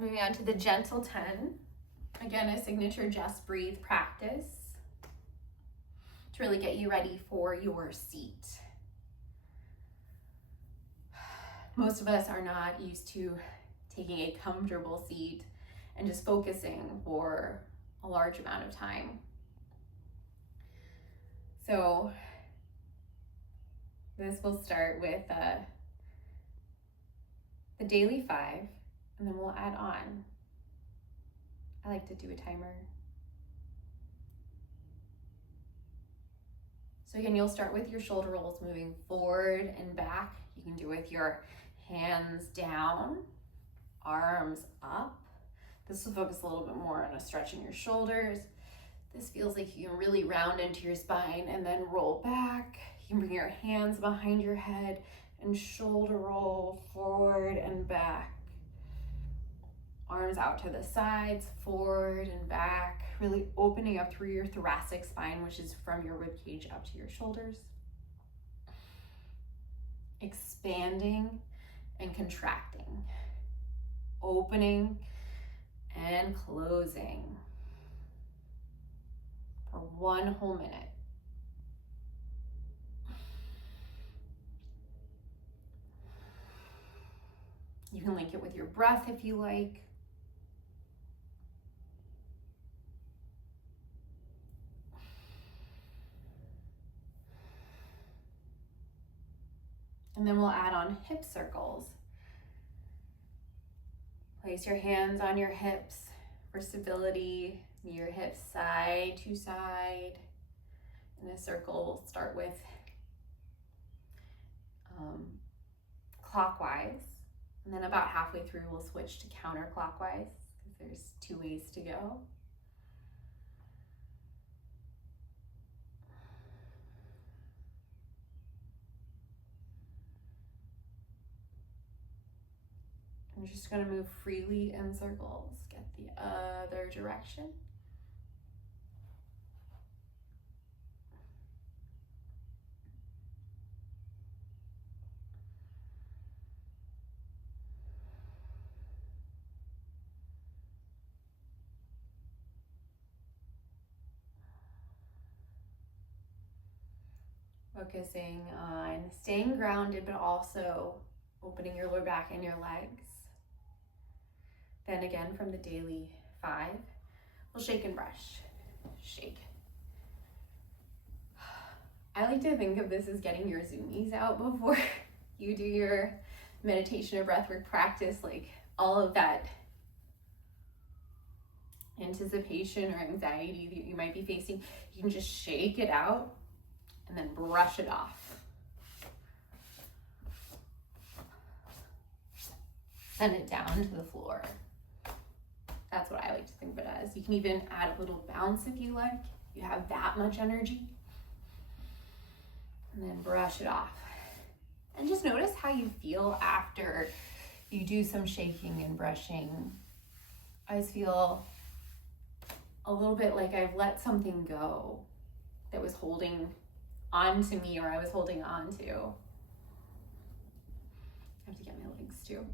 Moving on to the gentle 10. Again, a signature just breathe practice to really get you ready for your seat. Most of us are not used to taking a comfortable seat and just focusing for a large amount of time. So this will start with the daily 5, and then we'll add on. I like to do a timer. So again, you'll start with your shoulder rolls moving forward and back. You can do with your hands down, arms up. This will focus a little bit more on a stretching your shoulders. This feels like you can really round into your spine and then roll back. You can bring your hands behind your head and shoulder roll forward and back. Arms out to the sides, forward and back, really opening up through your thoracic spine, which is from your rib cage up to your shoulders. Expanding and contracting, opening and closing for 1 whole minute. You can link it with your breath if you like. And then we'll add on hip circles. Place your hands on your hips for stability. Your hips side to side. In a circle, we'll start with clockwise. And then about halfway through, we'll switch to counterclockwise because there's 2 ways to go. I'm just going to move freely in circles. Get the other direction. Focusing on staying grounded, but also opening your lower back and your legs. Then again, from the daily 5, we'll shake and brush. Shake. I like to think of this as getting your zoomies out before you do your meditation or breathwork practice, like all of that anticipation or anxiety that you might be facing. You can just shake it out and then brush it off. Send it down to the floor. That's what I like to think of it as. You can even add a little bounce if you like. You have that much energy. And then brush it off. And just notice how you feel after you do some shaking and brushing. I always feel a little bit like I've let something go that was holding on to me, or I was holding on to. I have to get my legs too.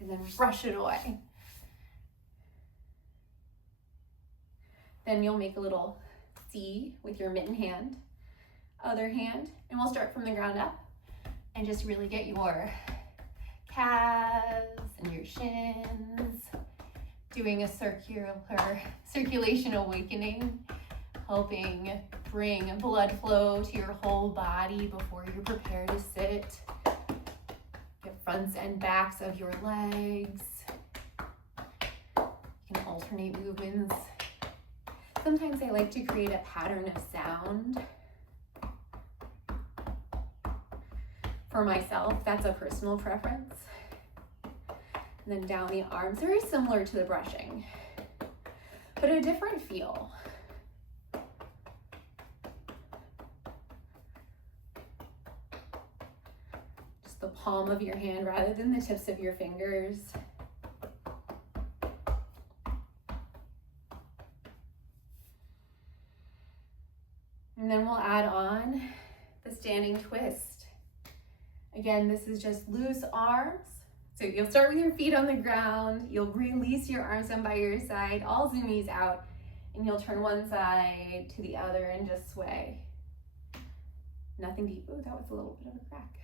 And then brush it away. Then you'll make a little C with your mitten hand, other hand, and we'll start from the ground up and just really get your calves and your shins, doing a circulation awakening, helping bring blood flow to your whole body before you prepare to sit. Get fronts and backs of your legs. You can alternate movements. Sometimes I like to create a pattern of sound for myself. That's a personal preference. And then down the arms, very similar to the brushing, but a different feel. Just the palm of your hand rather than the tips of your fingers. And then we'll add on the standing twist. Again, this is just loose arms. It's So you'll start with your feet on the ground, you'll release your arms down by your side, all zoomies out, and you'll turn one side to the other and just sway. Nothing deep. Ooh, that was a little bit of a crack.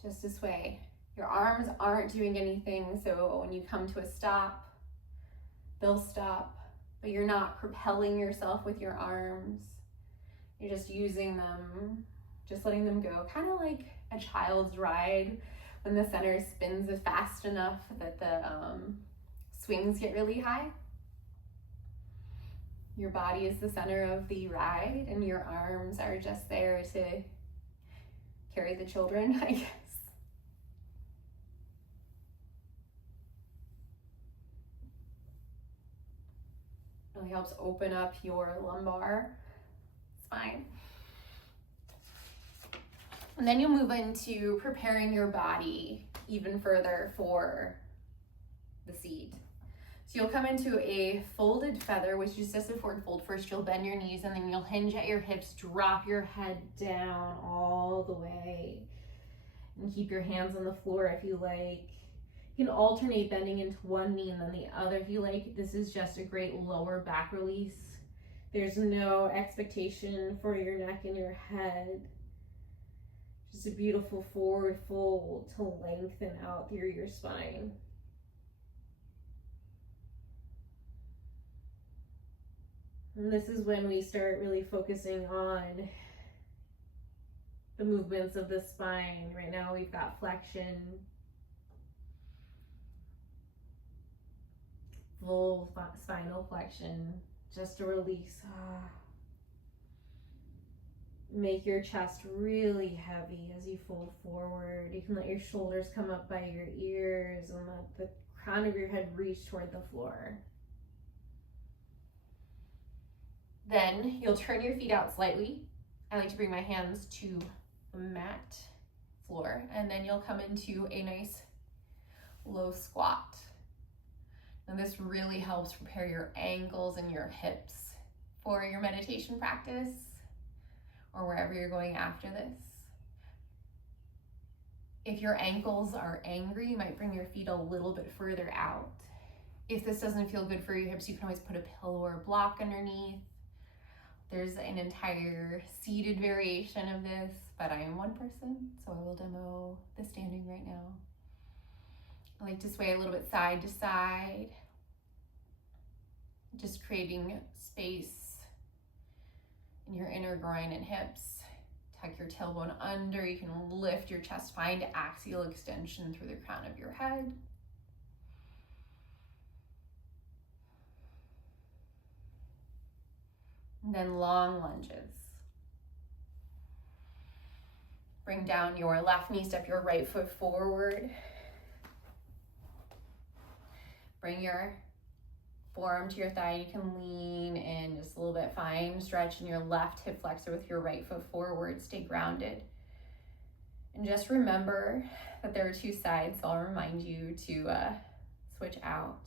Just to sway. Your arms aren't doing anything, so when you come to a stop, they'll stop, but you're not propelling yourself with your arms. You're just using them, just letting them go, kind of like a child's ride when the center spins fast enough that the swings get really high. Your body is the center of the ride, and your arms are just there to carry the children, I guess. Really helps open up your lumbar spine. And then you'll move into preparing your body even further for the seat. So you'll come into a folded feather, which is just a forward fold. First, you'll bend your knees, and then you'll hinge at your hips, drop your head down all the way, and keep your hands on the floor if you like. You can alternate bending into one knee and then the other if you like. This is just a great lower back release. There's no expectation for your neck and your head. Just a beautiful forward fold to lengthen out through your spine. And this is when we start really focusing on the movements of the spine. Right now we've got flexion, full spinal flexion, just a release. Make your chest really heavy as you fold forward. You can let your shoulders come up by your ears and let the crown of your head reach toward the floor. Then you'll turn your feet out slightly. I like to bring my hands to the mat floor, and then you'll come into a nice low squat. And this really helps prepare your ankles and your hips for your meditation practice or wherever you're going after this. If your ankles are angry, you might bring your feet a little bit further out. If this doesn't feel good for your hips, you can always put a pillow or a block underneath. There's an entire seated variation of this, but I am one person, so I will demo the standing right now. I like to sway a little bit side to side, just creating space in your inner groin and hips. Tuck your tailbone under. You can lift your chest, find axial extension through the crown of your head. And then long lunges. Bring down your left knee, step your right foot forward. Bring your forearm to your thigh. You can lean in just a little bit. Fine stretch in your left hip flexor with your right foot forward. Stay grounded. And just remember that there are two sides, so I'll remind you to switch out.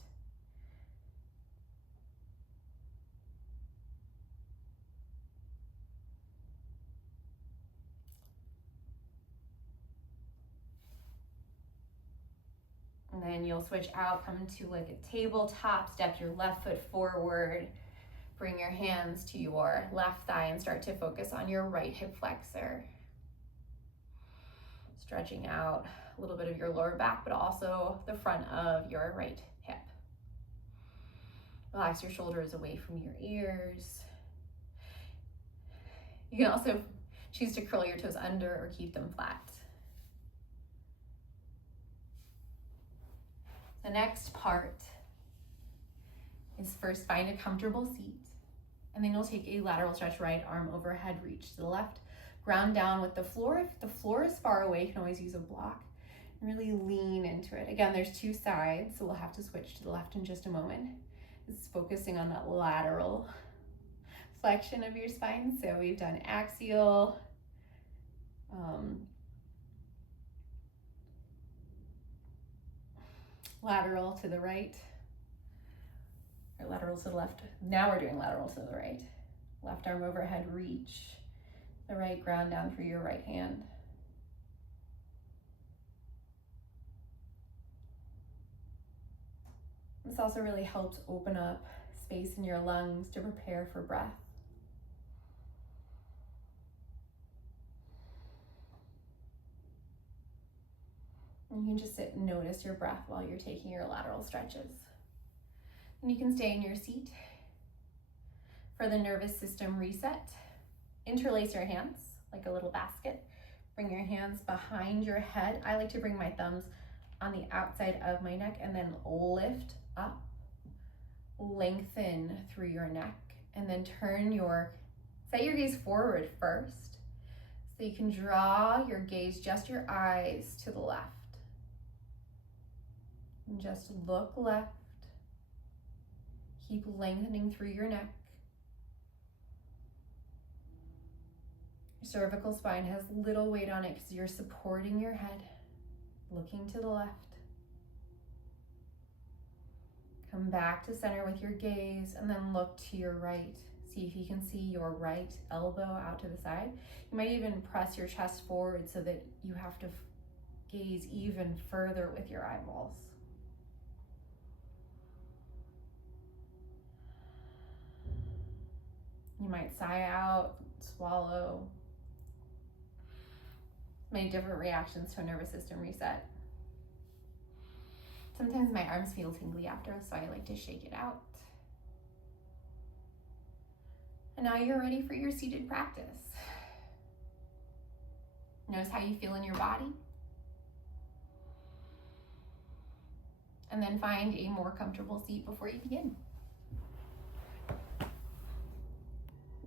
And then you'll switch out, come to like a tabletop, step your left foot forward, bring your hands to your left thigh and start to focus on your right hip flexor. Stretching out a little bit of your lower back, but also the front of your right hip. Relax your shoulders away from your ears. You can also choose to curl your toes under or keep them flat. The next part is first find a comfortable seat, and then you'll take a lateral stretch, right arm overhead, reach to the left, ground down with the floor. If the floor is far away, you can always use a block and really lean into it. Again, there's two sides, so we'll have to switch to the left in just a moment. It's focusing on that lateral flexion of your spine. So we've done axial, lateral to the right, or lateral to the left. Now we're doing lateral to the right. Left arm overhead, reach the right, ground down through your right hand. This also really helps open up space in your lungs to prepare for breath. And you can just sit and notice your breath while you're taking your lateral stretches. And you can stay in your seat. For the nervous system reset, interlace your hands like a little basket. Bring your hands behind your head. I like to bring my thumbs on the outside of my neck and then lift up. Lengthen through your neck and then set your gaze forward first. So you can draw your gaze, just your eyes to the left. And just look left. Keep lengthening through your neck. Your cervical spine has little weight on it because you're supporting your head, looking to the left. Come back to center with your gaze and then look to your right. See if you can see your right elbow out to the side. You might even press your chest forward so that you have to gaze even further with your eyeballs. You might sigh out, swallow. Many different reactions to a nervous system reset. Sometimes my arms feel tingly after, so I like to shake it out. And now you're ready for your seated practice. Notice how you feel in your body. And then find a more comfortable seat before you begin.